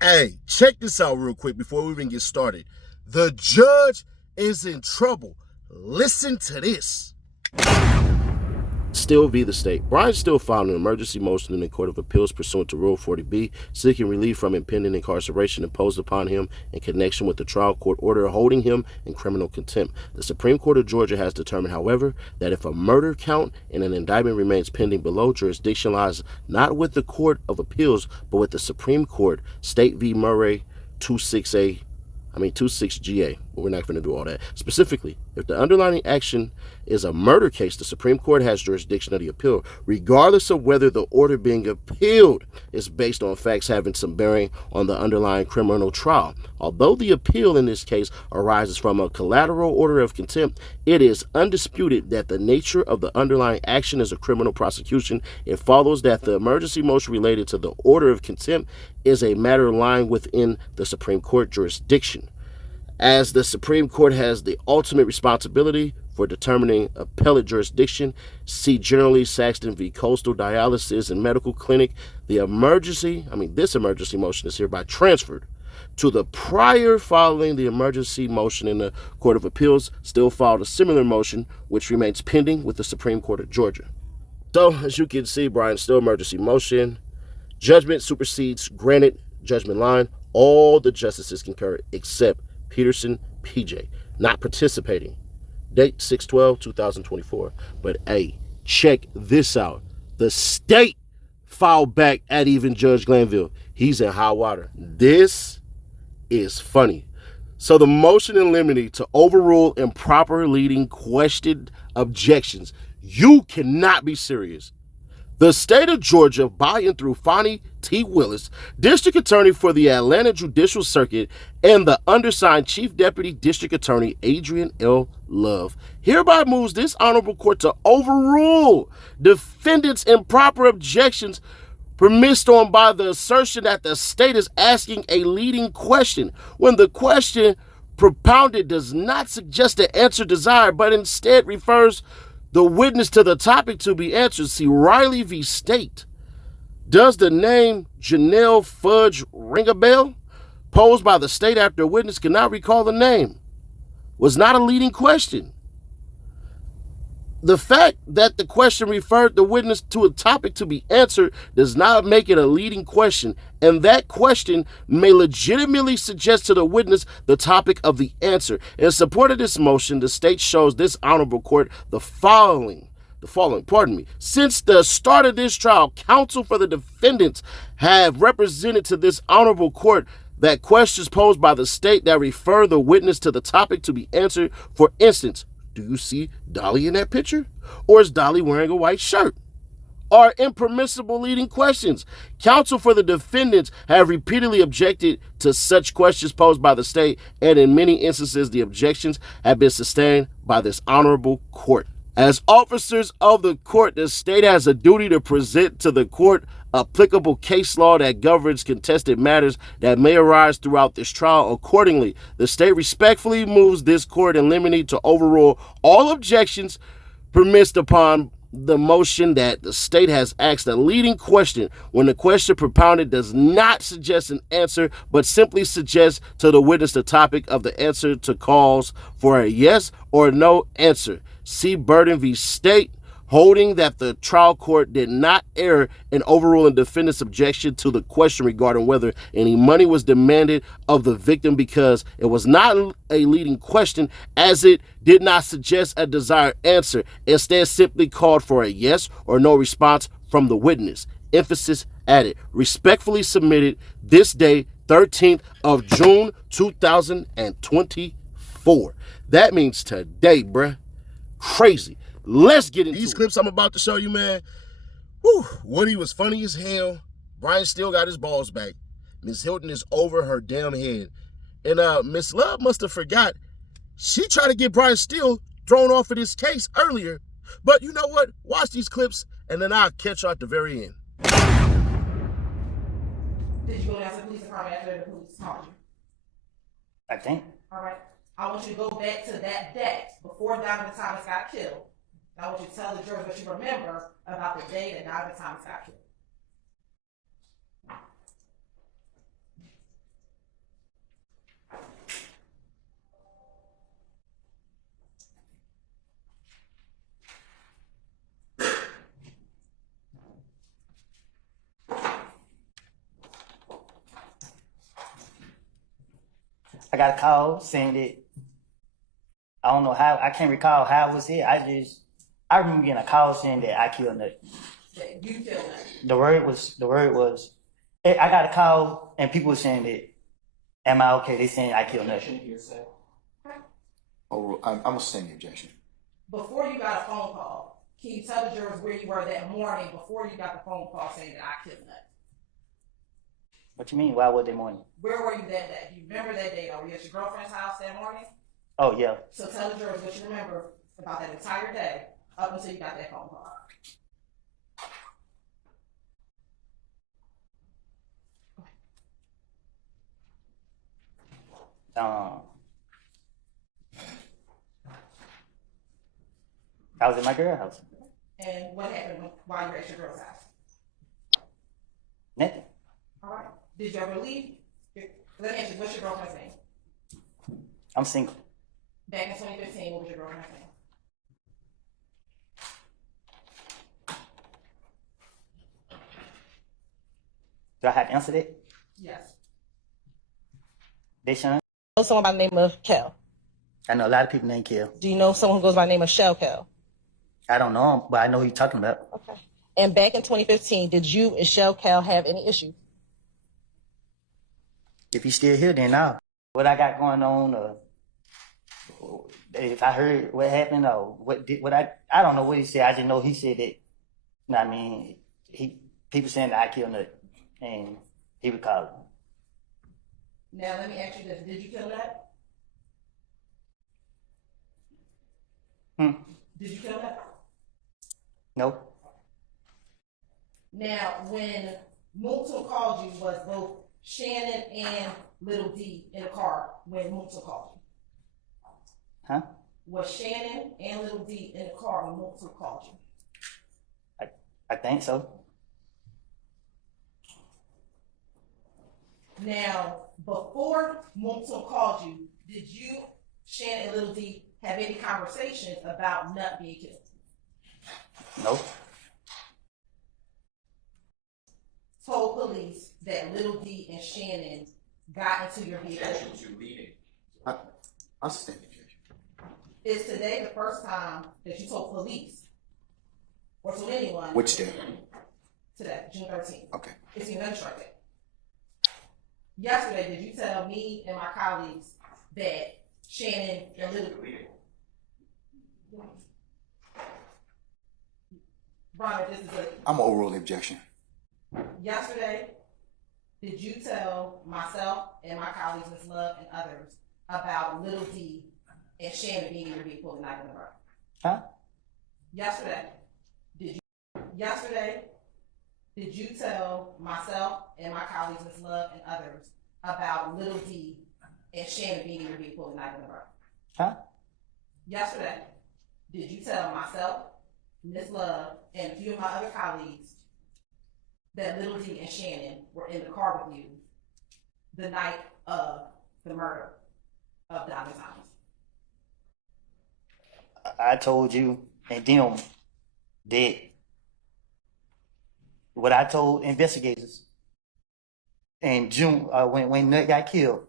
Hey, check this out real quick before we even get started. The judge is in trouble. Listen to this. Still v. the state. Brian Still filed an emergency motion in the Court of Appeals pursuant to Rule 40B, seeking relief from impending incarceration imposed upon him in connection with the trial court order holding him in criminal contempt. The Supreme Court of Georgia has determined, however, that if a murder count in an indictment remains pending below, jurisdiction lies not with the Court of Appeals, but with the Supreme Court, State v. Murray 26GA. But we're not going to do all that. Specifically, if the underlying action is a murder case, the Supreme Court has jurisdiction of the appeal, regardless of whether the order being appealed is based on facts having some bearing on the underlying criminal trial. Although the appeal in this case arises from a collateral order of contempt, it is undisputed that the nature of the underlying action is a criminal prosecution. It follows that the emergency motion related to the order of contempt is a matter lying within the Supreme Court jurisdiction. As the Supreme Court has the ultimate responsibility for determining appellate jurisdiction, see generally Saxton v. Coastal Dialysis and Medical Clinic, this emergency motion is hereby transferred to the prior following the emergency motion in the Court of Appeals. Still filed a similar motion, which remains pending with the Supreme Court of Georgia. So, as you can see, Brian Still emergency motion. Judgment supersedes granted judgment line. All the justices concur except Peterson, PJ, not participating. Date 6/12/2024. But hey, check this out. The state filed back at even Judge Glanville. He's in hot water. This is funny. So the motion in limine to overrule improper leading questioned objections. You cannot be serious. The state of Georgia, by and through Fani Willis, District Attorney for the Atlanta Judicial Circuit, and the undersigned Chief Deputy District Attorney Adrian L. Love, hereby moves this honorable court to overrule defendants' improper objections premised on by the assertion that the state is asking a leading question when the question propounded does not suggest the answer desired, but instead refers the witness to the topic to be answered. See Riley v. State. Does the name Janelle Fudge ring a bell? Posed by the state after a witness cannot recall the name. Was not a leading question. The fact that the question referred the witness to a topic to be answered does not make it a leading question, and that question may legitimately suggest to the witness the topic of the answer. In support of this motion, the state shows this honorable court the following. Since the start of this trial, counsel for the defendants have represented to this honorable court that questions posed by the state that refer the witness to the topic to be answered, for instance, do you see Dolly in that picture? Or is Dolly wearing a white shirt? Are impermissible leading questions. Counsel for the defendants have repeatedly objected to such questions posed by the state, and in many instances, the objections have been sustained by this honorable court. As officers of the court, the state has a duty to present to the court applicable case law that governs contested matters that may arise throughout this trial. Accordingly, the state respectfully moves this court in limine to overrule all objections premised upon the motion that the state has asked a leading question when the question propounded does not suggest an answer, but simply suggests to the witness the topic of the answer to calls for a yes or no answer. See Burden v. State, holding that the trial court did not err in overruling defendant's objection to the question regarding whether any money was demanded of the victim because it was not a leading question, as it did not suggest a desired answer. Instead, simply called for a yes or no response from the witness. Emphasis added. Respectfully submitted this day, 13th of June, 2024. That means today, bruh. Crazy. Let's get into These it. clips I'm about to show you, man. Whew, Woody was funny as hell. Brian Still got his balls back. Miss Hilton is over her damn head. And Miss Love must have forgot. She tried to get Brian Still thrown off of this case earlier. But you know what? Watch these clips, and then I'll catch you at the very end. Did you go down to the police department after the police called you? I think. All right. I want you to go back to that day before Donovan Thomas got killed. I want you to tell the jurors what you remember about the day that Donovan Thomas got killed. I got a call saying that I don't know how, I can't recall how it was here. I remember getting a call saying that I killed Nut. That you killed him. The word was, I got a call and people were saying that, am I okay? They saying I killed Nut. Oh, I'm gonna sustain the objection. Before you got a phone call, can you tell the jurors where you were that morning before you got the phone call saying that I killed Nut? What you mean? Why was that morning? Where were you that day? Do you remember that day? Were you at your girlfriend's house that morning? Oh, yeah. So tell the jurors what you remember about that entire day up until you got that phone call. I was at my girl's house. And what happened while you were at your girl's house? Nothing. All right. Did you ever leave? Let me ask you, what's your girlfriend's name? I'm single. Back in 2015, what was your girlfriend's name? Do I have to answer that? Yes. Deshaun? You know someone by the name of Kel? I know a lot of people named Kel. Do you know someone who goes by the name of Shell Kel? I don't know him, but I know who you're talking about. Okay. And back in 2015, did you and Shell Kel have any issues? If he's still here, then now. What I got going on, if I heard what happened or I don't know what he said. I just know he said that, you know what I mean, people saying that I killed Nut, and he would call him. Now, let me ask you this. Did you kill Nut? Did you kill Nut? No. Now, when Moulton called you, was both Shannon and Little D in the car when Moulton called you? Huh? Was Shannon and Little D in the car when Moulton called you? I think so. Now, before Moulton called you, did you, Shannon and Little D, have any conversations about Nut being killed? No. Told police that Little D and Shannon got into your vehicle. I'll sustain the objection. Is today the first time that you told police or told anyone? Which day? Today, June 13th. Okay. It's your strike day. Yesterday, did you tell me and my colleagues that Shannon and Little Robert, this is I'm gonna overrule the objection. Yesterday, did you tell myself and my colleagues, Ms. Love and others, about Little D and Shannon being in your vehicle the night of the murder? Huh? Yesterday, did you tell myself and my colleagues, Ms. Love and others, about Little D and Shannon being in your vehicle the night of the murder? Huh? Yesterday, did you tell myself, Ms. Love, and a few of my other colleagues that Little D and Shannon were in the car with you the night of the murder of Dr. Thomas? I told you and them that what I told investigators in June when Nut got killed,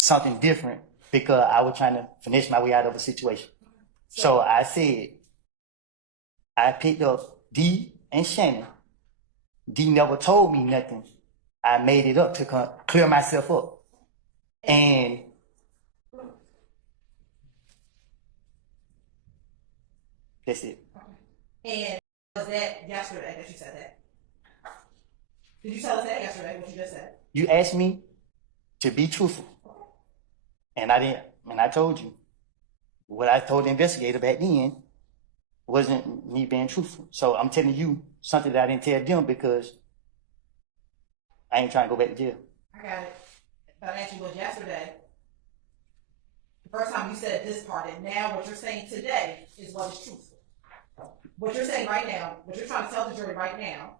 something different because I was trying to finish my way out of a situation. So I said, I picked up D and Shannon. D never told me nothing. I made it up to clear myself up. And that's it. And was that yesterday that you said that? Did you tell us that yesterday, what you just said? You asked me to be truthful. And I didn't. And I told you what I told the investigator back then wasn't me being truthful. So I'm telling you something that I didn't tell them because I ain't trying to go back to jail. I got it. But I asked you was yesterday. The first time you said this part, and now what you're saying today is what is truthful. What you're saying right now, what you're trying to tell the jury right now,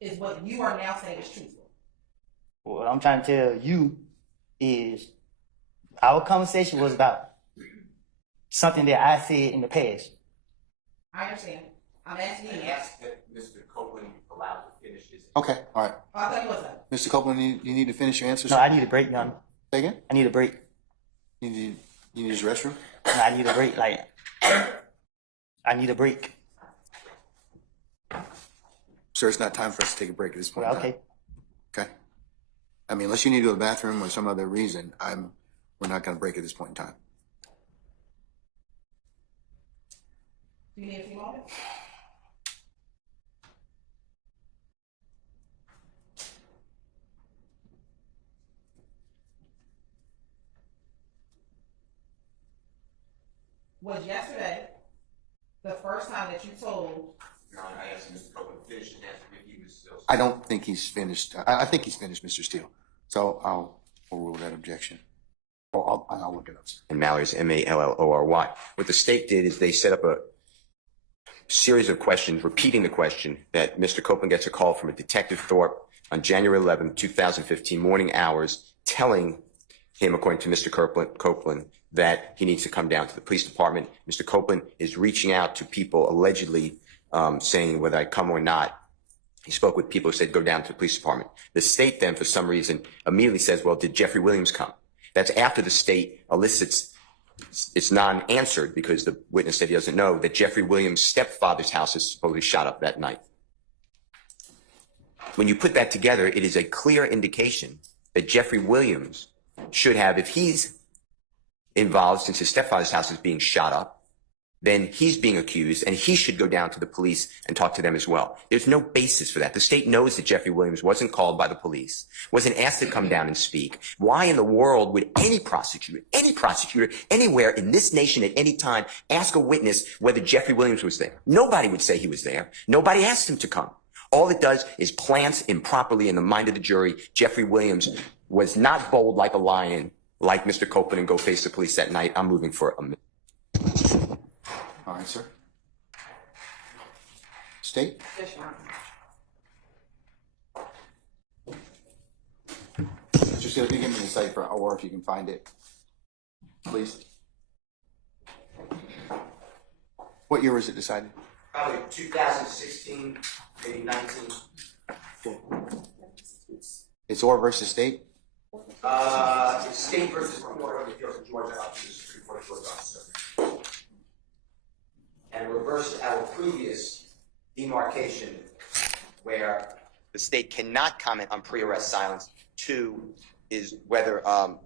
is what you are now saying is truthful. What I'm trying to tell you is our conversation was about something that I said in the past. I understand. I'm asking you. I asked that Mr. Copeland allowed to finish his. Okay, all right. Oh, I thought you was done. Mr. Copeland, you need to finish your answer. No, I need a break, Your Honor. Say again? I need a break. You need to use the restroom? No, I need a break. Like, I need a break. Sir, it's not time for us to take a break at this point. Well, in time. okay. Okay. I mean, unless you need to go to the bathroom or some other reason, we're not going to break at this point in time. Do you need a few moments? Was yesterday the first time that you told? No, I asked Mr. Copeland to finish and asked if he was still. I don't think he's finished. I think he's finished, Mr. Steele. So I'll overrule that objection. Or I'll look it up. And Mallory's Mallory. What the state did is they set up a series of questions, repeating the question that Mr. Copeland gets a call from a Detective Thorpe on January 11, 2015, morning hours, telling him, according to Mr. Copeland, that he needs to come down to the police department. Mr. Copeland is reaching out to people allegedly saying whether I come or not. He spoke with people who said, go down to the police department. The state then, for some reason, immediately says, well, did Jeffrey Williams come? That's after the state elicits, it's non-answered because the witness said he doesn't know, that Jeffrey Williams' stepfather's house is supposedly shot up that night. When you put that together, it is a clear indication that Jeffrey Williams should have, if he's involved, since his stepfather's house is being shot up, then he's being accused and he should go down to the police and talk to them as well. There's no basis for that. The state knows that Jeffrey Williams wasn't called by the police, wasn't asked to come down and speak. Why in the world would any prosecutor anywhere in this nation at any time ask a witness whether Jeffrey Williams was there? Nobody would say he was there. Nobody asked him to come. All it does is plants improperly in the mind of the jury. Jeffrey Williams was not bold like a lion, like Mr. Copeland, and go face the police that night. I'm moving for a minute. All right, sir. State? Yes, Your Honor. Mr. Steele, if you give me the cipher, or if you can find it, please. What year was it decided? Probably 2016, maybe 19. It's Orr versus State? It's State versus Court of Appeals in Georgia, up to the Supreme Court of Georgia. And reverse our previous demarcation where the state cannot comment on pre-arrest silence. 2 is whether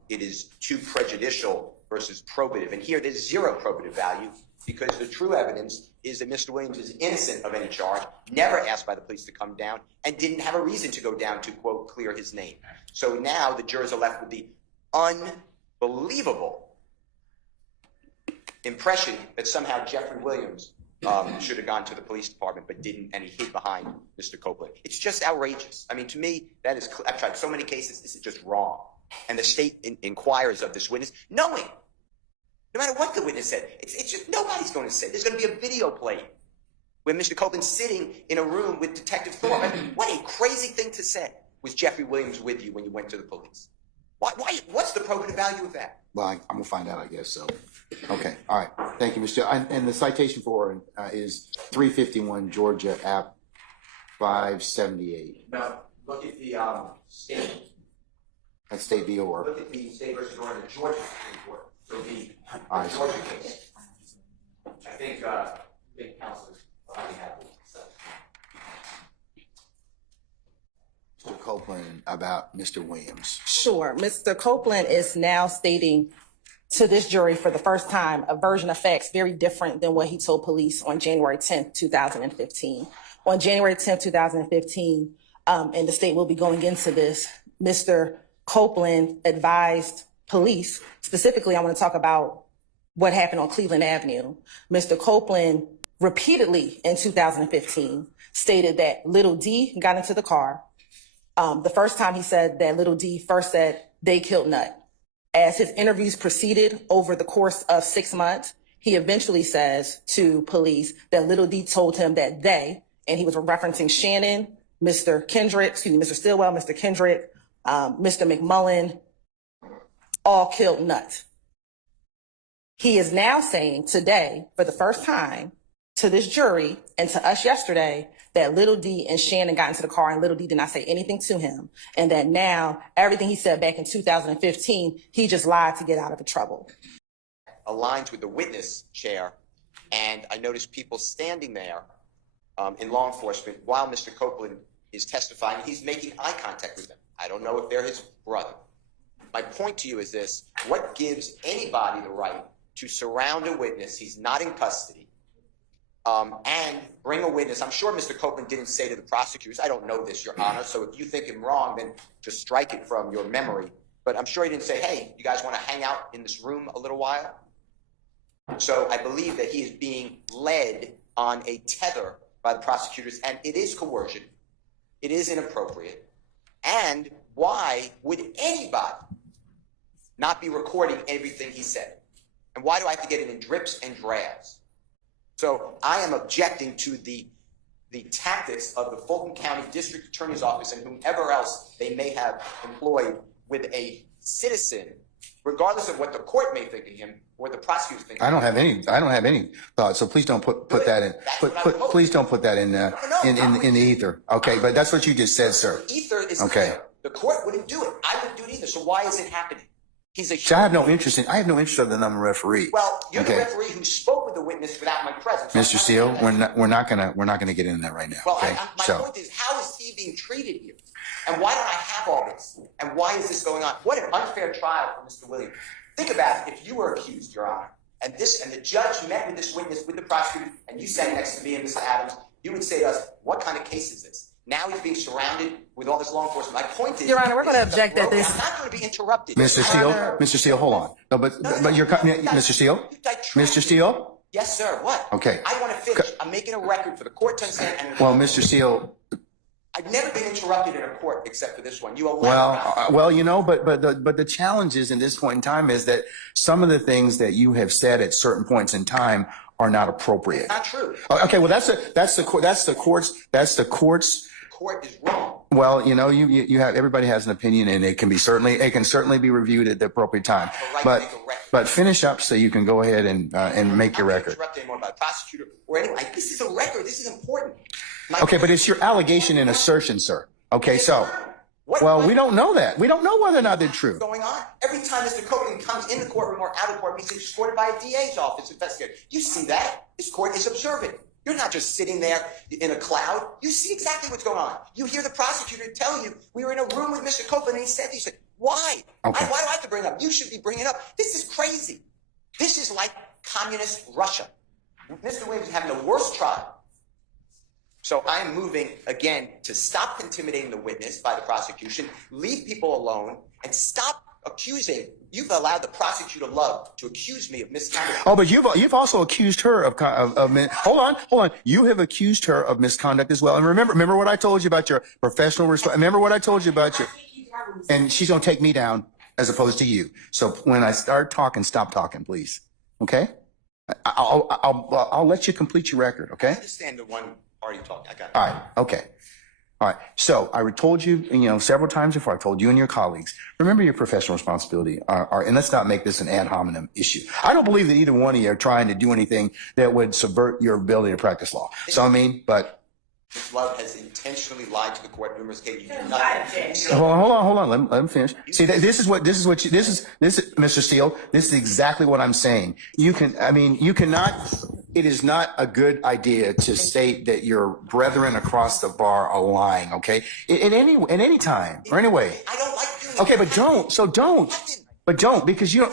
it is too prejudicial versus probative. And here there's zero probative value because the true evidence is that Mr. Williams is innocent of any charge, never asked by the police to come down, and didn't have a reason to go down to, quote, clear his name. So now the jurors are left with the unbelievable impression that somehow Jeffrey Williams should have gone to the police department but didn't, and he hid behind Mr. Copeland. It's just outrageous. I mean, to me, that is, I've tried so many cases, this is just wrong. And the state inquires of this witness, knowing, no matter what the witness said, it's just, nobody's going to say. There's going to be a video played where Mr. Copeland's sitting in a room with Detective Thorpe. I mean, what a crazy thing to say. Was Jeffrey Williams with you when you went to the police? Why, what's the probative value of that? Well, I'm going to find out, I guess, so. Okay, all right. Thank you, Mr. Steele. And the citation for is 351 Georgia App 578. No, look at the state. That's State v. Orr. Look at the state versus Orr in the Georgia Supreme Court. So the All right. Georgia case. I think counselors are probably happy. So. Mr. Copeland, about Mr. Williams. Sure. Mr. Copeland is now stating to this jury for the first time a version of facts very different than what he told police on January 10th, 2015. On January 10th, 2015, and the state will be going into this, Mr. Copeland advised police, specifically I want to talk about what happened on Cleveland Avenue. Mr. Copeland repeatedly in 2015 stated that Little D got into the car. The first time he said that Little D first said they killed Nut. As his interviews proceeded over the course of 6 months, he eventually says to police that Little D told him that they, and he was referencing Shannon, Mr. Stillwell, Mr. Kendrick, Mr. McMullen, all killed Nut. He is now saying today, for the first time, to this jury and to us yesterday, that Little D and Shannon got into the car and Little D did not say anything to him. And that now everything he said back in 2015, he just lied to get out of the trouble. Aligns with the witness chair, and I noticed people standing there in law enforcement while Mr. Copeland is testifying. He's making eye contact with them. I don't know if they're his brother. My point to you is this: what gives anybody the right to surround a witness? He's not in custody, and bring a witness. I'm sure Mr. Copeland didn't say to the prosecutors, I don't know this, Your Honor, so if you think I'm wrong, then just strike it from your memory. But I'm sure he didn't say, hey, you guys want to hang out in this room a little while? So I believe that he is being led on a tether by the prosecutors, and it is coercion. It is inappropriate. And why would anybody not be recording everything he said? And why do I have to get it in drips and drabs? So I am objecting to the tactics of the Fulton County District Attorney's Office and whomever else they may have employed with a citizen, regardless of what the court may think of him or the prosecutors think. I don't have any thoughts. So please don't put that in. Please don't put that in the ether. Okay, but that's what you just said, sir. Ether is okay. Clear. The court wouldn't do it. I wouldn't do it either. So why is it happening? He's a. So I have no interest in other than I'm a referee. Well, you're the referee who spoke with the witness without my presence. Mr. Steele, we're not gonna get into that right now. Well, okay? my point is, how is he being treated here? And why don't I have all this? And why is this going on? What an unfair trial for Mr. Williams. Think about it. If you were accused, Your Honor, and the judge met with this witness, with the prosecutor, and you sat next to me and Mr. Adams, you would say to us, what kind of case is this? Now he's being surrounded with all this law enforcement. My point is, Your Honor, we're going to object that this. I'm not going to be interrupted. Mr. Steele, hold on. No, but you're Mr. Steele? Mr. Steele? Yes, sir. What? Okay. I want to finish. I'm making a record for the court to understand. Well, Mr. Steele. I've never been interrupted in a court except for this one. You allow. Well, you know, but the challenge is in this point in time is that some of the things that you have said at certain points in time are not appropriate. Not true. Okay, well that's the court's. The court is wrong. Well, you know, you have everybody has an opinion, and it can certainly be reviewed at the appropriate time. But finish up so you can go ahead and make your record. Interrupt anymore by prosecutor or anyone. This is a record. This is important. Okay, but it's your allegation and assertion, sir. Okay, so. Well, we don't know that. We don't know whether or not they're true. Going on. Every time Mr. Copeland comes in the courtroom or out of the courtroom, he's escorted by a DA's office investigator. You see that? This court is observant. You're not just sitting there in a cloud. You see exactly what's going on. You hear the prosecutor tell you, we were in a room with Mr. Copeland and he said, why? Okay. Why do I have to bring it up? You should be bringing it up. This is crazy. This is like communist Russia. Mr. Williams is having the worst trial. So I am moving, again, to stop intimidating the witness by the prosecution, leave people alone, and stop accusing. You've allowed the prosecutor Love to accuse me of misconduct. Oh, but you've also accused her of hold on. You have accused her of misconduct as well. And remember what I told you about your professional responsibility. Remember what I told you about your. And she's gonna take me down as opposed to you. So when I start talking, stop talking, please. Okay? I'll let you complete your record. Okay? I understand the one party talking. I got it. All right. Okay. All right. So I told you, several times before, I told you and your colleagues, remember your professional responsibility. And let's not make this an ad hominem issue. I don't believe that either one of you are trying to do anything that would subvert your ability to practice law. So but. Ms. Love has intentionally lied to the court numerous cases. Hold on. Let him finish. See, this is Mr. Steele. This is exactly what I'm saying. You cannot. It is not a good idea to state that your brethren across the bar are lying. Okay, in any time or any way. I don't like doing it. Okay, but don't. So don't. But don't because you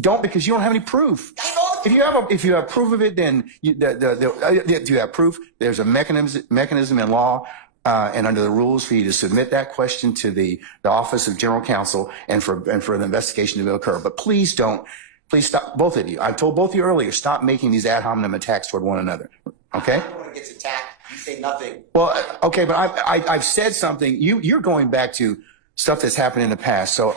don't have any proof. If you have proof of it, then if you have proof, there's a mechanism in law and under the rules for you to submit that question to the Office of General Counsel and for the investigation to occur. But please don't. Please stop, both of you. I told both of you earlier, stop making these ad hominem attacks toward one another. Okay? Everyone gets attacked. You say nothing. Well, okay, but I've said something. You're going back to stuff that's happened in the past. So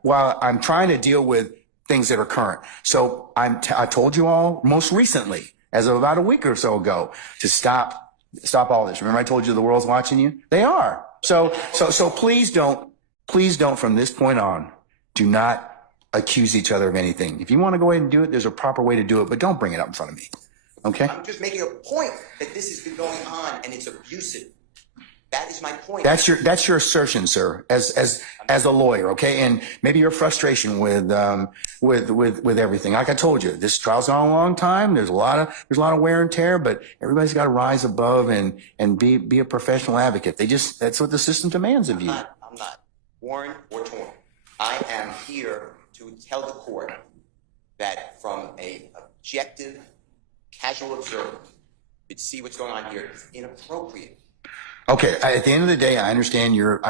while I'm trying to deal with things that are current. So I told you all most recently, as of about a week or so ago, to stop all this. Remember I told you the world's watching you? They are. So please don't from this point on, do not accuse each other of anything. If you want to go ahead and do it, there's a proper way to do it, but don't bring it up in front of me. Okay? I'm just making a point that this has been going on and it's abusive. That is my point. That's your assertion, sir, as a lawyer, okay? And maybe your frustration with everything. Like I told you, this trial's gone a long time. There's a lot of wear and tear, but everybody's got to rise above and be a professional advocate. That's what the system demands of you. I'm not worn or torn. I am here to tell the court that from a objective, casual observer, you'd see what's going on here is inappropriate. Okay. At the end of the day, I understand your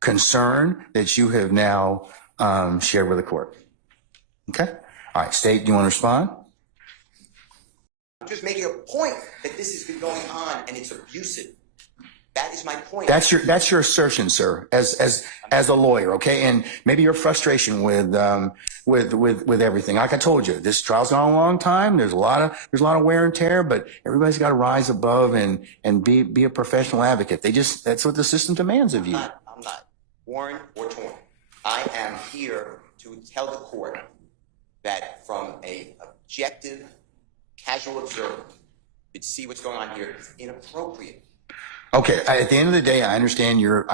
concern that you have now shared with the court. Okay. All right. State, do you want to respond? I'm just making a point that this has been going on and it's abusive. That is my point. That's your assertion, sir, as a lawyer, okay? And maybe your frustration with everything. Like I told you, this trial's gone a long time. There's a lot of wear and tear, but everybody's got to rise above and be a professional advocate. That's what the system demands of you. I'm not worn or torn. I am here to tell the court that from a objective, casual observer, you'd see what's going on here is inappropriate. Okay. At the end of the day, I understand your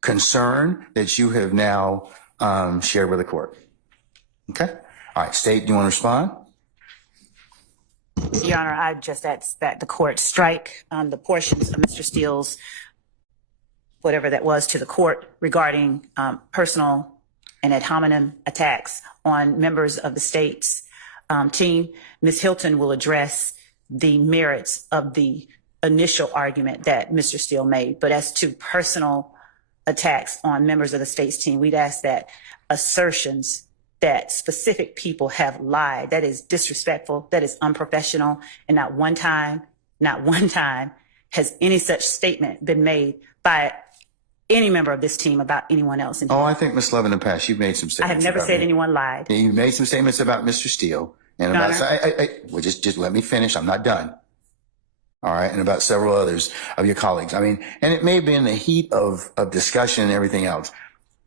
concern that you have now shared with the court. Okay. All right. State, do you want to respond? Your Honor, I just asked that the court strike the portions of Mr. Steele's, whatever that was, to the court regarding personal and ad hominem attacks on members of the state's team. Ms. Hilton will address the merits of the initial argument that Mr. Steele made. But as to personal attacks on members of the state's team, we'd ask that assertions that specific people have lied, that is disrespectful, that is unprofessional, and not one time has any such statement been made by any member of this team about anyone else. Oh, I think, Ms. Love, in the past, you've made some statements. I have never said me. anyone lied. You've made some statements about Mr. Steele. And Your about, well, just let me finish. I'm not done. All right. And about several others of your colleagues. I mean, and it may be in the heat of discussion and everything else.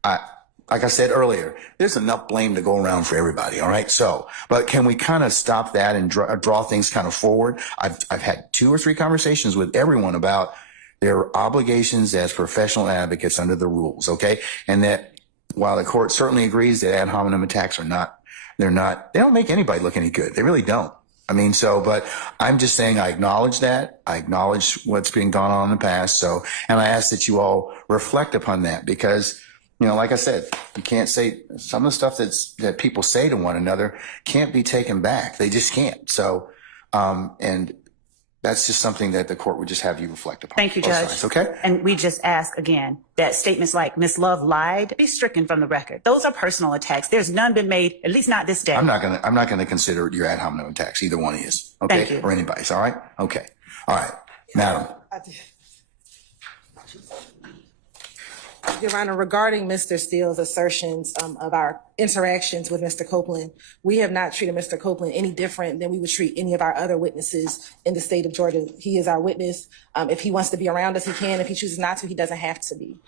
Like I said earlier, there's enough blame to go around for everybody. All right. So, but can we kind of stop that and draw things kind of forward? I've had 2 or 3 conversations with everyone about their obligations as professional advocates under the rules. Okay. And that while the court certainly agrees that ad hominem attacks they don't make anybody look any good. They really don't. I mean, but I'm just saying I acknowledge that. I acknowledge what's been gone on in the past. So, and I ask that you all reflect upon that because, like I said, you can't say some of the stuff that people say to one another can't be taken back. They just can't. So, and that's just something that the court would just have you reflect upon. Thank you, Judge. Sides, okay? And we just ask again that statements like Ms. Love lied be stricken from the record. Those are personal attacks. There's none been made, at least not this day. I'm not gonna consider your ad hominem attacks, either one of you. Okay? Thank you. Or anybody's, all right? Okay. All right. Madam. Your Honor, regarding Mr. Steele's assertions of our interactions with Mr. Copeland, we have not treated Mr. Copeland any different than we would treat any of our other witnesses in the state of Georgia. He is our witness. If he wants to be around us, he can. If he chooses not to, he doesn't have to be.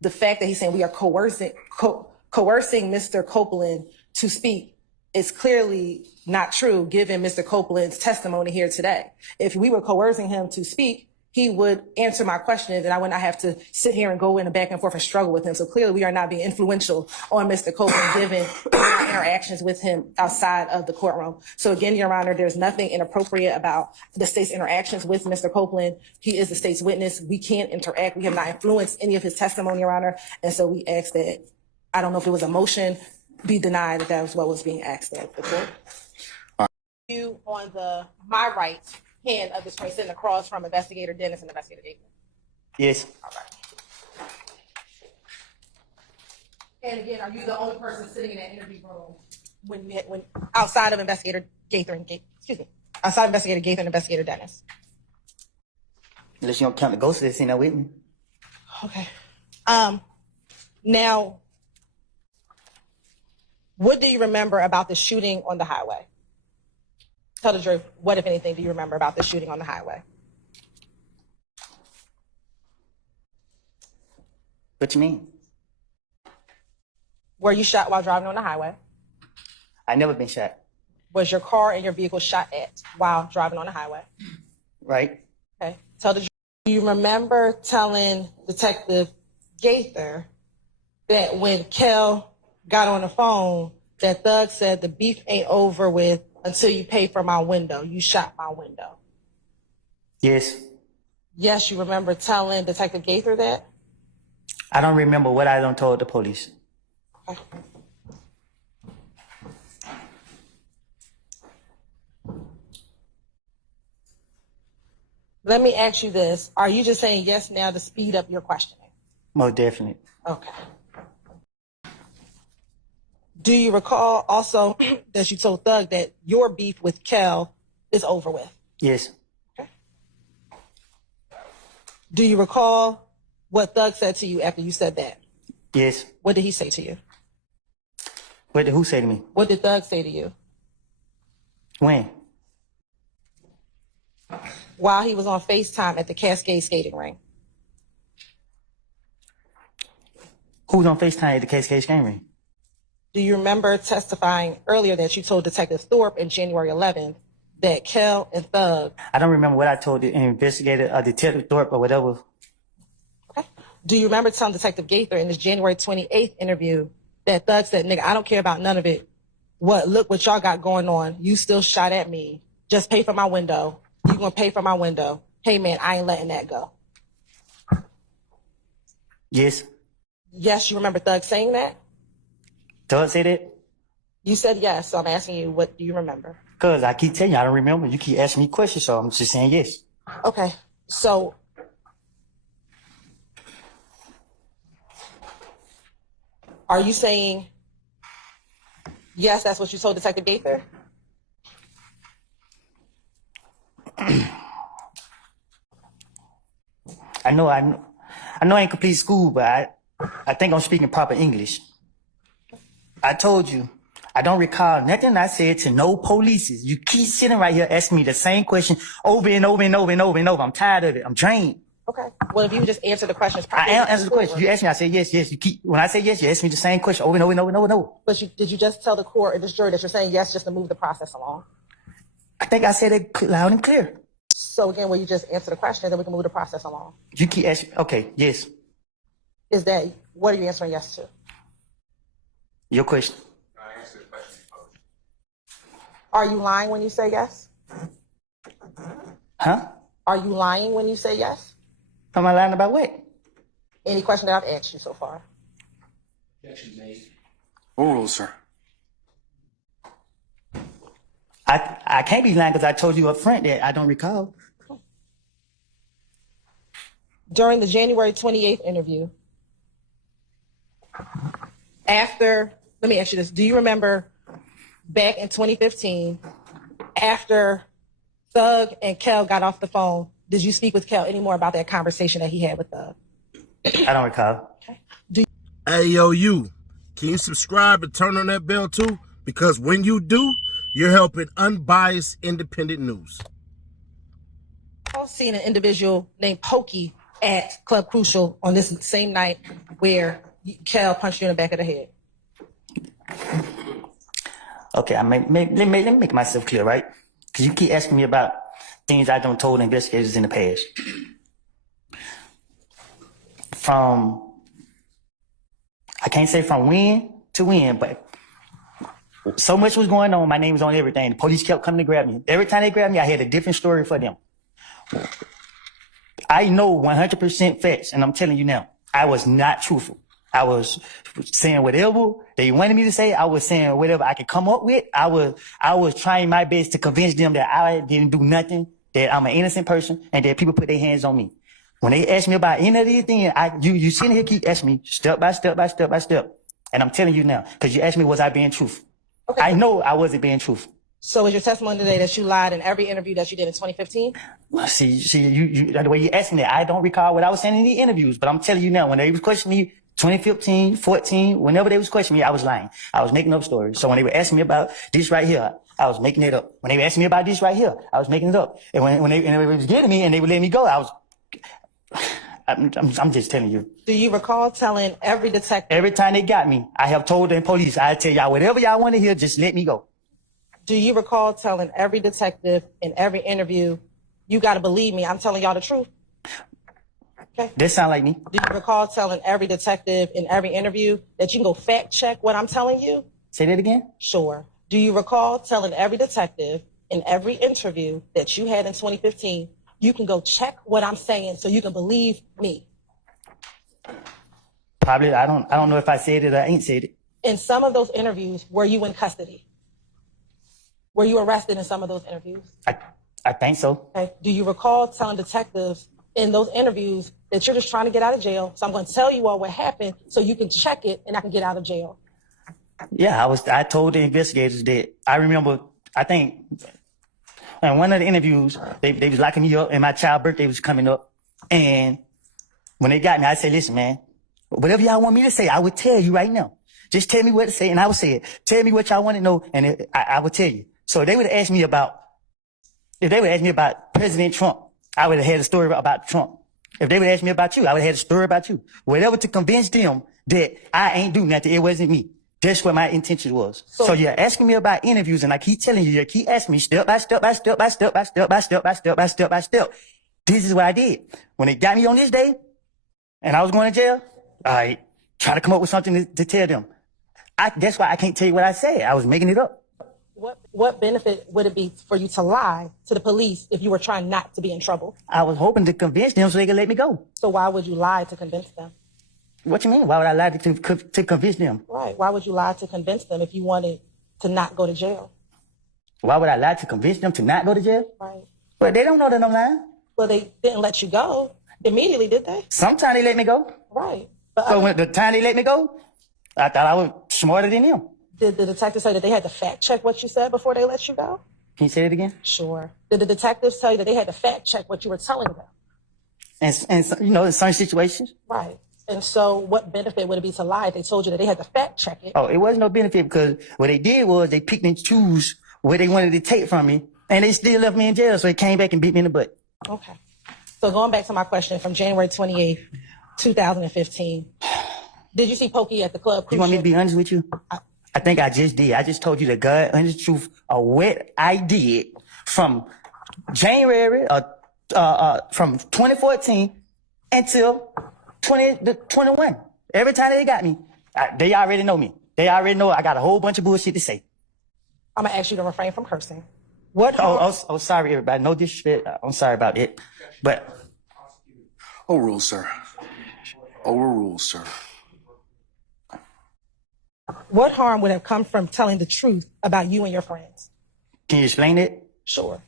The fact that he's saying we are coercing Mr. Copeland to speak is clearly not true, given Mr. Copeland's testimony here today. If we were coercing him to speak, he would answer my questions and I would not have to sit here and go in a back and forth and struggle with him. So clearly we are not being influential on Mr. Copeland given our interactions with him outside of the courtroom. So again, Your Honor, there's nothing inappropriate about the state's interactions with Mr. Copeland. He is the state's witness. We can't interact. We have not influenced any of his testimony, Your Honor. And so we ask that, I don't know if it was a motion, be denied that was what was being asked of the court. You on my right hand of this person across from Investigator Dennis and Investigator Gaither. Yes. All right. And again, are you the only person sitting in that interview room when outside of Investigator Gaither and outside Investigator Gaither and Investigator Dennis? Unless you don't count the ghost that's in there with me. Okay. Now, what do you remember about the shooting on the highway? Tell the truth. What, if anything, do you remember about the shooting on the highway? What you mean? Were you shot while driving on the highway? I never been shot. Was your car and your vehicle shot at while driving on the highway? Right? Okay. Tell the jury. Do you remember telling Detective Gaither that when Kel got on the phone, that Thug said the beef ain't over with until you pay for my window? You shot my window. Yes. Yes, you remember telling Detective Gaither that? I don't remember what I done told the police. Okay. Let me ask you this. Are you just saying yes now to speed up your questioning? Most definitely. Okay. Do you recall also that you told Thug that your beef with Kel is over with? Yes. Okay. Do you recall what Thug said to you after you said that? Yes. What did he say to you? What did who say to me? What did Thug say to you? When? While he was on FaceTime at the Cascade skating ring. Who was on FaceTime at the Cascade game ring? Do you remember testifying earlier that you told Detective Thorpe in January 11th that Kel and Thug... I don't remember what I told the investigator, Detective Thorpe or whatever. Okay. Do you remember telling Detective Gaither in this January 28th interview that Thug said, nigga, I don't care about none of it. Look what y'all got going on. You still shot at me. Just pay for my window. You gonna pay for my window. Hey man, I ain't letting that go. Yes. Yes, you remember Thug saying that? Thug say that? You said yes, so I'm asking you, what do you remember? Cause I keep telling you, I don't remember. You keep asking me questions, so I'm just saying yes. Okay, so are you saying yes, that's what you told Detective Gaither? I know I ain't complete school, but I think I'm speaking proper English. I told you, I don't recall nothing I said to no polices. You keep sitting right here asking me the same question over and over and over and over and over. I'm tired of it. I'm drained. Okay. Well, if you would just answer the questions I properly. answer the question. You ask me, I say yes, yes. When I say yes, you ask me the same question over and over and over and over and over. But did you just tell the court or this jury that you're saying yes just to move the process along? I think I said it loud and clear. So again, will you just answer the question, then we can move the process along? You keep asking, okay, yes. What are you answering yes to? Your question. I answered the question you posed. Are you lying when you say yes? Huh? Are you lying when you say yes? Am I lying about what? Any question that I've asked you so far? Oral, sir. I can't be lying because I told you up front that I don't recall. During the January 28th interview, let me ask you this. Do you remember back in 2015, after Thug and Kel got off the phone, did you speak with Kel any more about that conversation that he had with Thug? I don't recall. Hey, yo, you. Can you subscribe and turn on that bell too? Because when you do, you're helping unbiased, independent news. I've seen an individual named Pokey at Club Crucial on this same night where Kel punched you in the back of the head. Okay, let me make myself clear, right? Because you keep asking me about things I don't told investigators in the past. I can't say from when to when, but so much was going on. My name was on everything. The police kept coming to grab me. Every time they grabbed me, I had a different story for them. I know 100% facts, and I'm telling you now, I was not truthful. I was saying whatever they wanted me to say. I was saying whatever I could come up with. I was trying my best to convince them that I didn't do nothing, that I'm an innocent person, and that people put their hands on me. When they ask me about any of these things, you sitting here keep asking me step by step by step by step. And I'm telling you now, because you asked me, was I being truthful? Okay. I know I wasn't being truthful. So is your testimony today that you lied in every interview that you did in 2015? Well, see, you the way you asking that, I don't recall what I was saying in the interviews, but I'm telling you now, when they was questioning me, 2015, 14, whenever they was questioning me, I was lying. I was making up stories. So when they were asking me about this right here, I was making it up. When they were asking me about this right here, I was making it up. And when they was getting me and they would let me go, I'm just telling you. Do you recall telling every detective? Every time they got me, I have told the police, I tell y'all whatever y'all want to hear, just let me go. Do you recall telling every detective in every interview, you got to believe me, I'm telling y'all the truth? Okay. That sound like me. Do you recall telling every detective in every interview that you can go fact check what I'm telling you? Say that again? Sure. Do you recall telling every detective in every interview that you had in 2015, you can go check what I'm saying so you can believe me? Probably. I don't know if I said it or I ain't said it. In some of those interviews, were you in custody? Were you arrested in some of those interviews? I think so. Okay. Do you recall telling detectives in those interviews that you're just trying to get out of jail? So I'm going to tell you all what happened so you can check it and I can get out of jail. Yeah, I told the investigators that I remember, I think in one of the interviews, they was locking me up and my child's birthday was coming up. And when they got me, I said, listen, man, whatever y'all want me to say, I would tell you right now. Just tell me what to say and I would say it. Tell me what y'all want to know and I would tell you. So if they would have asked me about President Trump, I would have had a story about Trump. If they would ask me about you, I would have had a story about you. Whatever to convince them that I ain't doing nothing, it wasn't me. That's what my intention was. So you're asking me about interviews and I keep telling you, you keep asking me step by step by step by step by step by step by step by step by step. This is what I did. When they got me on this day and I was going to jail, I try to come up with something to tell them. That's why I can't tell you what I said. I was making it up. What benefit would it be for you to lie to the police if you were trying not to be in trouble? I was hoping to convince them so they could let me go. So why would you lie to convince them? What you mean? Why would I lie to convince them? Right. Why would you lie to convince them if you wanted to not go to jail? Why would I lie to convince them to not go to jail? Right. But they don't know that I'm lying. Well, they didn't let you go immediately, did they? Sometimes they let me go. Right. But So when the time they let me go, I thought I was smarter than them. did the detective say that they had to fact check what you said before they let you go? Can you say it again? Sure. Did the detectives tell you that they had to fact check what you were telling them? And you know, in certain situations. Right. And so what benefit would it be to lie if they told you that they had to fact check it? Oh, it wasn't no benefit because what they did was they picked and choose what they wanted to take from me, and they still left me in jail. So they came back and beat me in the butt. Okay. So going back to my question from January 28th, 2015, did you see Pokey at the club? You want me to be honest with you? I think I just did. I just told you the God honest truth of what I did from January from 2014 until 2021. Every time they got me, they already know me. They already know I got a whole bunch of bullshit to say. I'm gonna ask you to refrain from cursing. What? Oh, sorry, everybody. No disrespect. I'm sorry about it. But Overruled, sir. Overruled, sir. What harm would have come from telling the truth about you and your friends? can you explain it? Sure.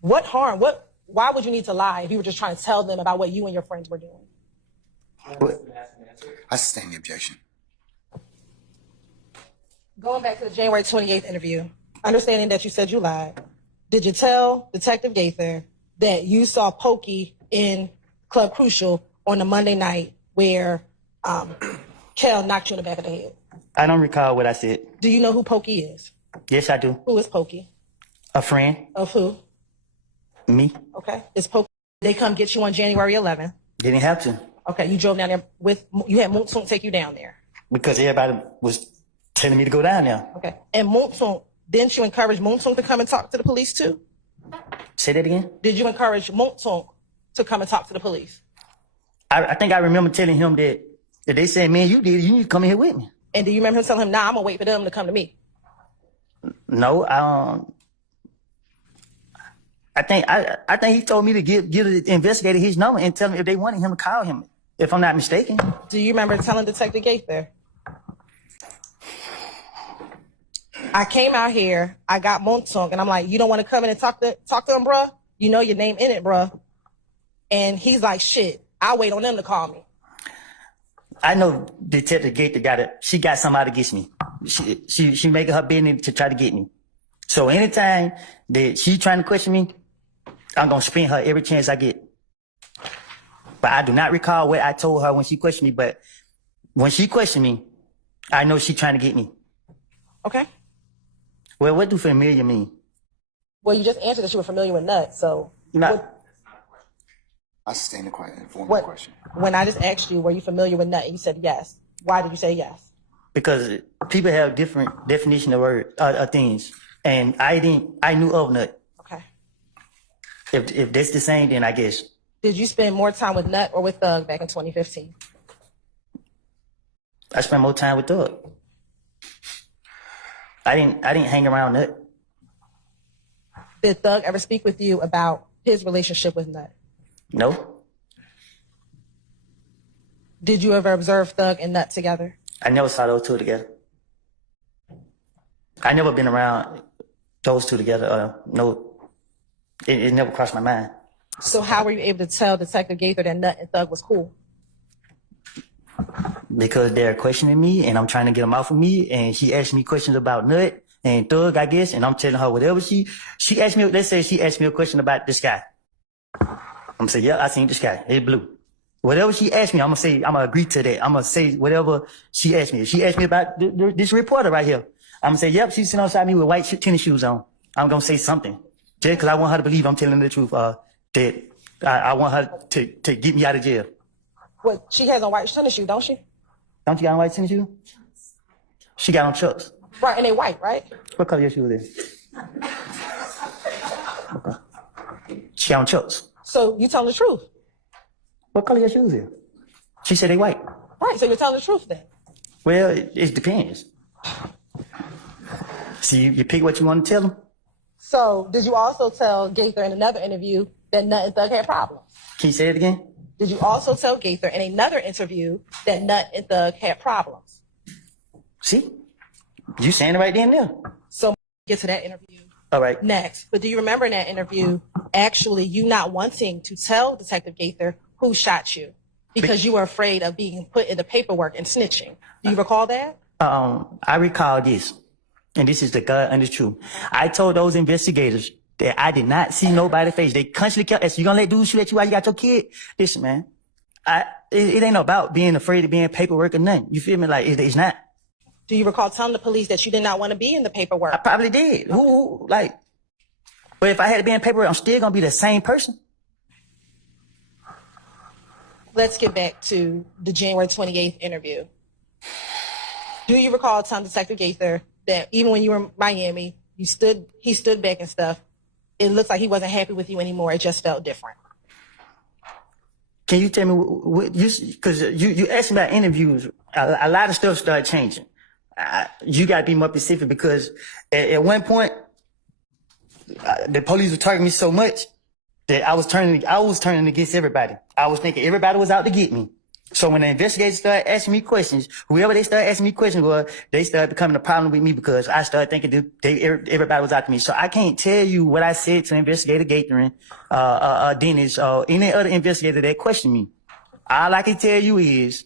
What harm? Why would you need to lie if you were just trying to tell them about what you and your friends were doing? I sustain the objection. Going back to the January 28th interview, understanding that you said you lied, did you tell Detective Gaither that you saw Pokey in Club Crucial on the Monday night where Kel knocked you in the back of the head? I don't recall what I said. Do you know who Pokey is? Yes, I do. Who is Pokey? A friend. Of who? Me. Okay. Is Pokey, they come get you on January 11th? Didn't have to. Okay, you drove down there you had Moonsoon take you down there. Because everybody was telling me to go down there. Okay. And Moonsoon, didn't you encourage Moonsoon to come and talk to the police too? Say that again? Did you encourage Moonsoon to come and talk to the police? I think I remember telling him that if they said, man, you need to come in here with me. And do you remember him telling him, nah, I'm gonna wait for them to come to me? No, I think he told me to give the investigator his number and tell him if they wanted him to call him, if I'm not mistaken. Do you remember telling Detective Gaither? I came out here, I got Montung, and I'm like, you don't want to come in and talk to him, bruh? You know your name in it, bruh. And he's like, shit, I'll wait on them to call me. I know Detective Gaither she got somebody against me. She making her business to try to get me. So anytime that she trying to question me, I'm gonna spin her every chance I get. But I do not recall what I told her when she questioned me, but when she questioned me, I know she trying to get me. Okay. Well, what do familiar mean? Well, you just answered that you were familiar with nuts, so. Not, I sustain the formal What? question. When I just asked you, were you familiar with nut? And you said yes. Why did you say yes? Because people have different definition of things, and I knew of nut. Okay. If that's the same, then I guess. Did you spend more time with Nut or with Thug back in 2015? I spent more time with Thug. I didn't hang around Nut. Did Thug ever speak with you about his relationship with Nut? No. Did you ever observe Thug and Nut together? I never saw those two together. I never been around those two together. No, it never crossed my mind. So how were you able to tell Detective Gaither that Nut and Thug was cool? Because they're questioning me, and I'm trying to get them off of me, and she asked me questions about Nut and Thug, I guess, and I'm telling her whatever she asked me. Let's say she asked me a question about this guy. I'm gonna say, yeah, I seen this guy. It's blue. Whatever she asked me, I'm gonna agree to that. I'm gonna say whatever she asked me. If she asked me about this reporter right here, I'm gonna say, yep, she's sitting outside me with white tennis shoes on. I'm gonna say something. Just because I want her to believe I'm telling the truth, that I want her to get me out of jail. What, she has on white tennis shoes, don't she? Don't you got on white tennis shoes? She got on Chucks. Right, and they white, right? What color your shoes is? Okay. She got on Chucks. So you telling the truth? What color your shoes is? She said they white. Right, so you're telling the truth then? Well, it depends. See, you pick what you want to tell them. So did you also tell Gaither in another interview that Nut and Thug had problems? Can you say it again? Did you also tell Gaither in another interview that Nut and Thug had problems? See? You saying it right then and there. So get to that interview All right. next. But do you remember in that interview, actually, you not wanting to tell Detective Gaither who shot you because you were afraid of being put in the paperwork and snitching? Do you recall that? I recall this, and this is the God honest truth. I told those investigators that I did not see nobody's face. They constantly kept asking, you gonna let dudes shoot at you while you got your kid? Listen, man, it ain't about being afraid of being paperwork or nothing. You feel me? Like, it's not. Do you recall telling the police that you did not want to be in the paperwork? I probably did. But if I had to be in paperwork, I'm still gonna be the same person. Let's get back to the January 28th interview. Do you recall telling Detective Gaither that even when you were in Miami, he stood back and stuff? It looks like he wasn't happy with you anymore. It just felt different. Can you tell me what because you asked me about interviews. A lot of stuff started changing. You got to be more specific because at one point the police were targeting me so much that I was turning against everybody. I was thinking everybody was out to get me. So when the investigators started asking me questions, whoever they started asking me questions was, they started becoming a problem with me because I started thinking that everybody was out to me. So I can't tell you what I said to Investigator Gaither, Dennis, or any other investigator that questioned me. All I can tell you is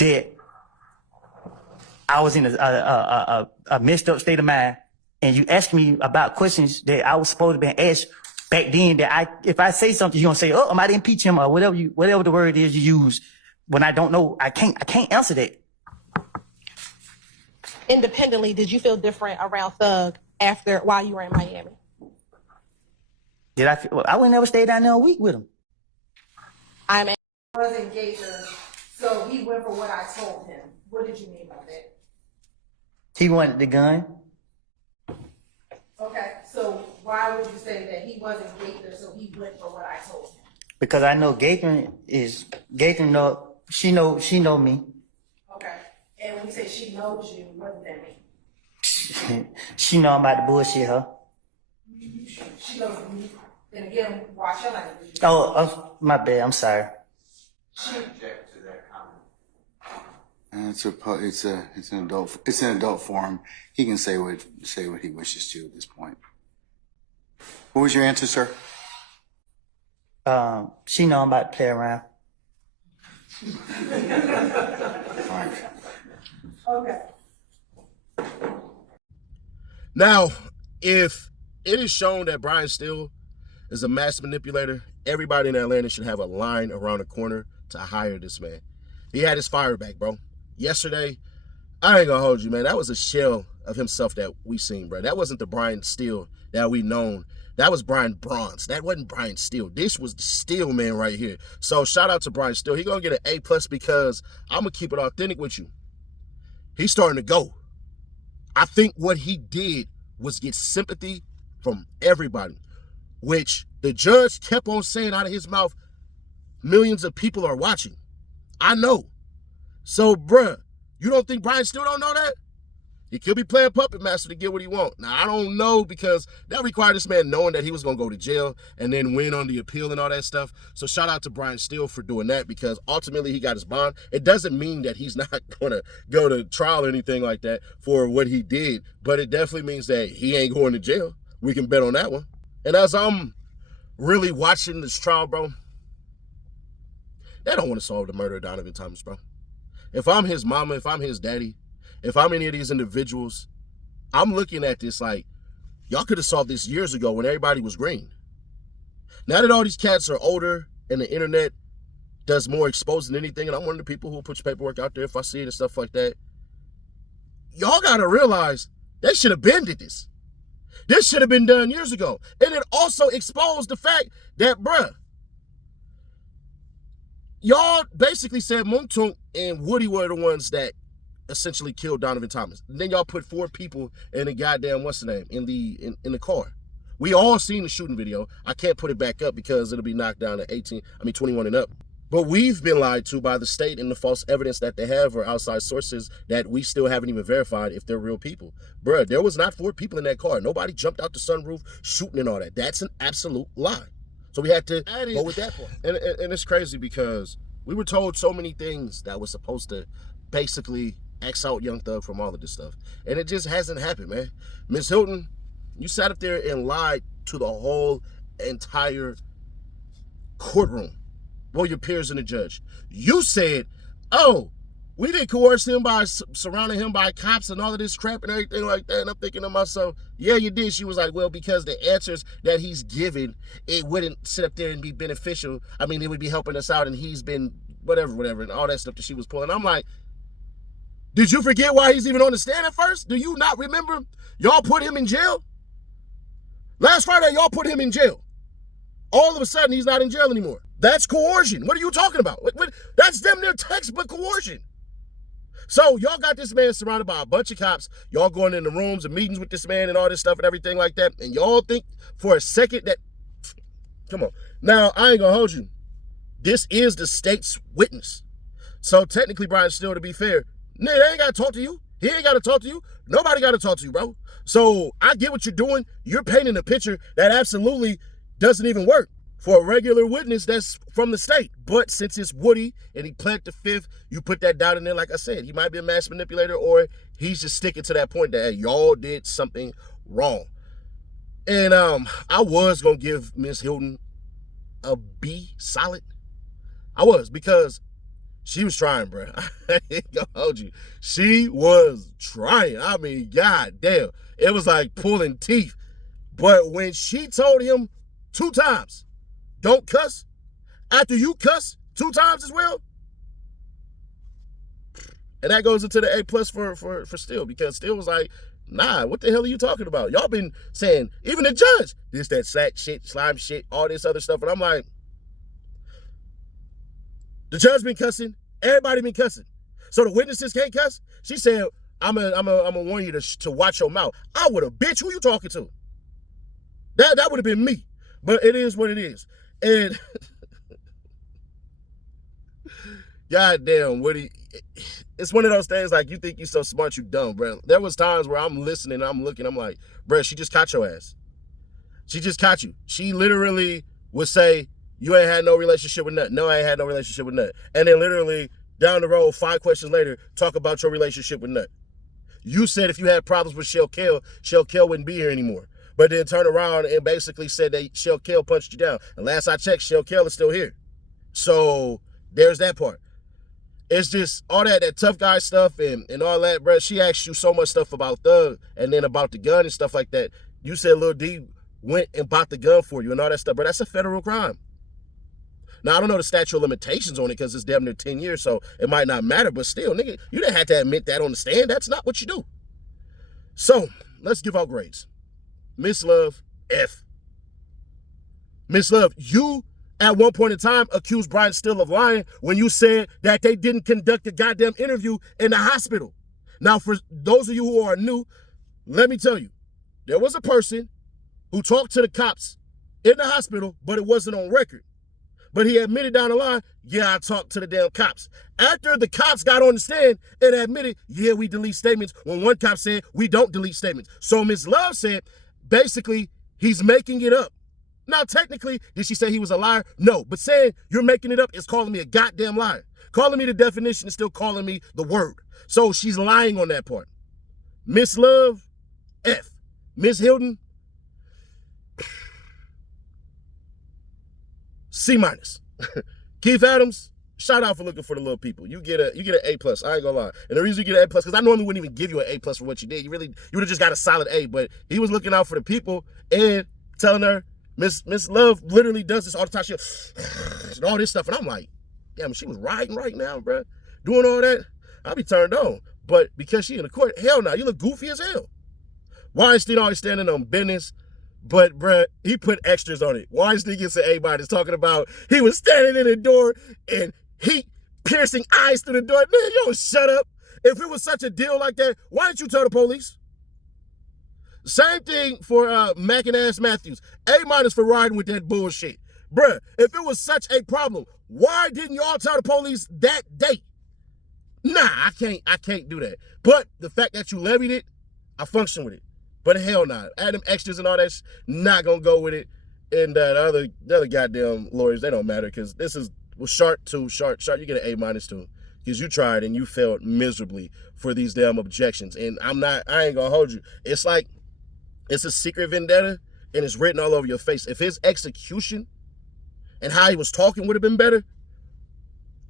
that I was in a messed up state of mind, and you asked me about questions that I was supposed to be asked back then. That if I say something, you're gonna say, "Oh, I might impeach him," or whatever the word is you use. When I don't know, I can't answer that. Independently, did you feel different around Thug while you were in Miami? Did I? I would never stay down there a week with him. I wasn't Gaither, so he went for what I told him. What did you mean by that? He wanted the gun. Okay, so why would you say that he wasn't Gaither, so he went for what I told him? Because I know Gaither. She know me. Okay, and when you say she knows you, what does that mean? She know I'm about to bullshit her. She knows me. And again, watch your language. Oh, my bad. I'm sorry. I object to that comment. And it's an adult forum. He can say what he wishes to at this point. What was your answer, sir? She know I'm about to play around. All right. Okay. Now, if it is shown that Brian Steele is a mass manipulator, everybody in Atlanta should have a line around the corner to hire this man. He had his fire back, bro. Yesterday, I ain't gonna hold you, man. That was a shell of himself that we seen, bro. That wasn't the Brian Steele that we known That was Brian Bronze. That wasn't Brian Steele. This was the Steele man right here. So shout out to Brian Steele. He gonna get an A+ because I'm gonna keep it authentic with you. He's starting to go. I think what he did was get sympathy from everybody, which the judge kept on saying out of his mouth, millions of people are watching. I know. So, bruh, you don't think Brian Steele don't know that? He could be playing puppet master to get what he wants. Now, I don't know, because that required this man knowing that he was going to go to jail and then win on the appeal and all that stuff. So shout out to Brian Steele for doing that, because ultimately he got his bond. It doesn't mean that he's not going to go to trial or anything like that for what he did, but it definitely means that he ain't going to jail. We can bet on that one. And as I'm really watching this trial, bro, they don't want to solve the murder of Donovan Thomas, bro. If I'm his mama, if I'm his daddy, if I'm any of these individuals, I'm looking at this like, y'all could have solved this years ago when everybody was green. Now that all these cats are older and the internet does more exposing than anything, and I'm one of the people who will put your paperwork out there if I see it and stuff like that, y'all got to realize they should have been did this. This should have been done years ago. And it also exposed the fact that, bruh, y'all basically said Moontunk and Woody were the ones that essentially killed Donovan Thomas. And then y'all put 4 people in the goddamn, what's the name, in the car. We all seen the shooting video. I can't put it back up because it'll be knocked down to 21 and up. But we've been lied to by the state and the false evidence that they have or outside sources that we still haven't even verified if they're real people. Bruh, there was not 4 people in that car. Nobody jumped out the sunroof shooting and all that. That's an absolute lie. So we had to go with that part. And it's crazy because we were told so many things that was supposed to basically X out Young Thug from all of this stuff. And it just hasn't happened, man. Ms. Hilton, you sat up there and lied to the whole entire courtroom. Well, your peers and the judge. You said, oh, we didn't coerce him by surrounding him by cops and all of this crap and everything like that. And I'm thinking to myself, yeah, you did. She was like, well, because the answers that he's given, it wouldn't sit up there and be beneficial. I mean, it would be helping us out, and he's been whatever, and all that stuff that she was pulling. I'm like, did you forget why he's even on the stand at first? Do you not remember? Y'all put him in jail? Last Friday, y'all put him in jail. All of a sudden, he's not in jail anymore. That's coercion. What are you talking about? That's damn near textbook coercion. So y'all got this man surrounded by a bunch of cops. Y'all going in the rooms and meetings with this man and all this stuff and everything like that. And y'all think for a second that, come on. Now, I ain't gonna hold you. This is the state's witness. So technically, Brian Steele, to be fair, they ain't got to talk to you. He ain't got to talk to you. Nobody got to talk to you, bro. So I get what you're doing. You're painting a picture that absolutely doesn't even work for a regular witness that's from the state. But since it's Woody and he pled the 5th, you put that doubt in there. Like I said, he might be a mass manipulator, or he's just sticking to that point that, hey, y'all did something wrong. And I was going to give Ms. Hilton a B solid. I was, because she was trying, bro. I ain't gonna hold you. She was trying. I mean, goddamn. It was like pulling teeth. But when she told him 2 times, don't cuss, after you cuss 2 times as well, and that goes into the A+ for Steele, because Steele was like, nah, what the hell are you talking about? Y'all been saying, even the judge, this, that, sack shit, slime shit, all this other stuff. And I'm like, the judge been cussing. Everybody been cussing. So the witnesses can't cuss? She said, I'm gonna warn you to watch your mouth. I would have, bitch, who you talking to? That would have been me. But it is what it is. And goddamn, Woody, it's one of those things like, you think you so smart, you dumb, bro. There was times where I'm listening, I'm looking, I'm like, bro, she just caught your ass. She just caught you. She literally would say, you ain't had no relationship with nothing. No, I ain't had no relationship with nothing. And then literally down the road, 5 questions later, talk about your relationship with nothing. You said if you had problems with Shell Kell wouldn't be here anymore. But then turn around and basically said that Shell Kell punched you down. And last I checked, Shell Kell is still here. So there's that part. It's just all that tough guy stuff and all that, bro. She asked you so much stuff about Thug and then about the gun and stuff like that. You said Lil D went and bought the gun for you and all that stuff, but that's a federal crime. Now, I don't know the statute of limitations on it because it's damn near 10 years, so it might not matter, but still, nigga, you didn't have to admit that on the stand. That's not what you do. So, let's give out grades. Miss Love, F. Miss Love, you at one point in time accused Brian Steele of lying when you said that they didn't conduct a goddamn interview in the hospital. Now, for those of you who are new, let me tell you, there was a person who talked to the cops in the hospital, but it wasn't on record. But he admitted down the line, yeah, I talked to the damn cops. After the cops got on the stand and admitted, yeah, we delete statements, when one cop said, we don't delete statements. So Ms. Love said, basically, he's making it up. Now, technically, did she say he was a liar? No, but saying you're making it up is calling me a goddamn liar. Calling me the definition is still calling me the word. So she's lying on that part. Miss Love, F. Miss Hilton, C-. Keith Adams, shout out for looking for the little people. You get an A+. I ain't gonna lie. And the reason you get an A+, because I normally wouldn't even give you an A+ for what you did. You would have just got a solid A, but he was looking out for the people and telling her, Miss Love literally does this all the time. She and all this stuff. And I'm like, damn, she was riding right now, bro. Doing all that, I'll be turned on. But because she in the court, hell no, you look goofy as hell. Weinstein always standing on business, but bruh, he put extras on it. Weinstein gets an A minus talking about he was standing in the door and he piercing eyes through the door. Man, you don't shut up. If it was such a deal like that, why didn't you tell the police? Same thing for Mac and Ass Matthews. A- for riding with that bullshit. Bruh, if it was such a problem, why didn't y'all tell the police that day? Nah, I can't do that. But the fact that you levied it, I function with it. But hell nah. Add them extras and all that not gonna go with it. And the other goddamn lawyers, they don't matter because this was Sharp too. Sharp, you get an A- too. Because you tried and you failed miserably for these damn objections. And I ain't gonna hold you. It's like, it's a secret vendetta and it's written all over your face. If his execution and how he was talking would have been better,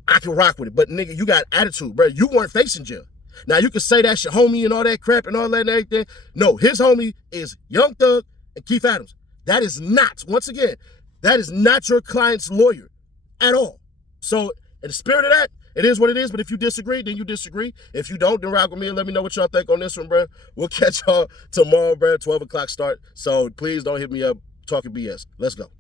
I can rock with it. But nigga, you got attitude, bro. You weren't facing jail. Now you can say that's your homie and all that crap and all that and everything. No, his homie is Young Thug and Keith Adams. That is not, once again, that is not your client's lawyer at all. So in the spirit of that, it is what it is, but if you disagree, then you disagree. If you don't, then rock with me and let me know what y'all think on this one, bro. We'll catch y'all tomorrow, bro, 12 o'clock start. So please don't hit me up talking BS. Let's go.